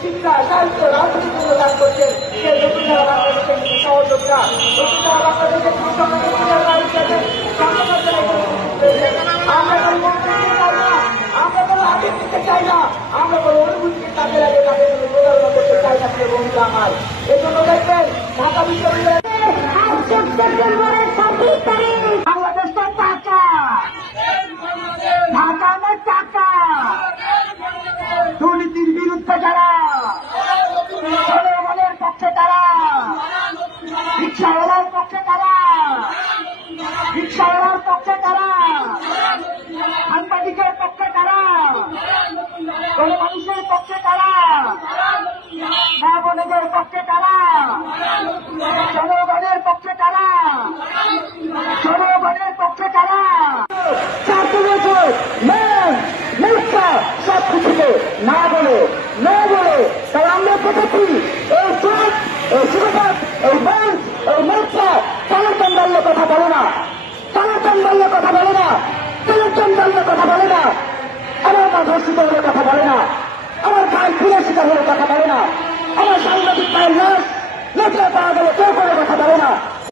শিক্ষা সাহিত্য রাজনীতির জন্য কাজ করছেন সে বসুন্ধরা বাংলাদেশের সহযোগিতা বসুন্ধরা বাংলাদেশের আমরা কোনো আগে নিতে চাই না, আমরা কোনো অনুভূতিকে কাজে লাগে তাদের কোনো প্রতারণা করতে চাই না। প্রিয় বন্ধু আমার, এই জন্য দেখবেন ঢাকা বিশ্ববিদ্যালয়ের বাংলাদেশটা টাকা, ঢাকা না টাকা, দুর্নীতির বিরুদ্ধে যারা, জনগণের পক্ষে তারা, রিক্সাওয়ালার পক্ষে তারা, রিক্সাওয়ালার পক্ষে তারা, সাংবাদিকের পক্ষে তারা, গণমানুষের পক্ষে তারা, মা বোনদের পক্ষে তারা, জনগণের পক্ষে তারা, জনগণের পক্ষে তারা। 4 বছর মিথ্যা সব কিছুকে না বলে তারা আমরা দেখেছি এই চোখ, এই সুখপাত, এই বেঞ্চ, এই মিথ্যা সনাতন দলীয় কথা বলে না, সনাতন দলীয় কথা বলে না, সনাতন দলীয় কথা বলে না, আমার মা ধর্ষিত হলে কথা বলে না, আমার ভাই খুলে শিকার হলে কথা বলে না, আমার সাংবাদিক ভাইয়ের লাশ নেচড়ে পাওয়া গেলে কেউ করে কথা বলে না।